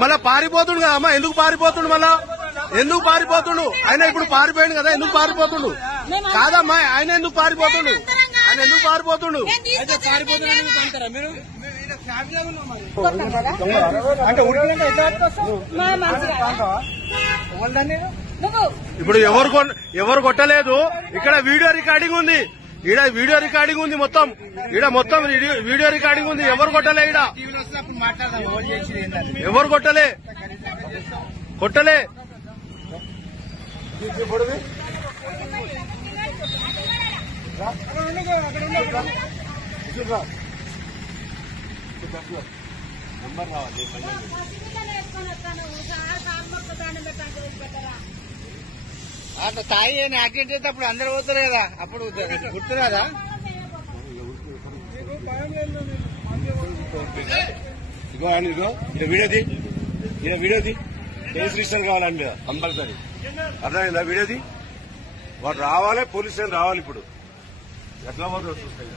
మళ్ళా పారిపోతుండు కదా అమ్మా, ఎందుకు పారిపోతుండు? మళ్ళా ఎందుకు పారిపోతుండు? ఆయన ఇప్పుడు పారిపోయాడు కదా, ఎందుకు పారిపోతుండు? కాదమ్మా, ఆయన ఎందుకు పారిపోతుండు? ఆయన ఎందుకు పారిపోతుండు? మీరు ఇప్పుడు ఎవరు కొట్టలేదు. ఇక్కడ వీడియో రికార్డింగ్ ఉంది, ఈడ వీడియో రికార్డింగ్ ఉంది, మొత్తం ఈడ మొత్తం వీడియో రికార్డింగ్ ఉంది. ఎవరు కొట్టలే, ఈడ ఎవరు కొట్టలే. అట్లా తాయి యాక్సిడెంట్ అయితే అప్పుడు అందరు పోతారు కదా, అప్పుడు గుర్తు కదా. వీడియోది రిజిస్ట్రేషన్ కావాలండి కంపల్సరీ, అర్థమైందా? వీడియోది వాడు రావాలి, పోలీస్ స్టేషన్ రావాలి. ఇప్పుడు ఎట్లా పోతుంది చూస్తాయి.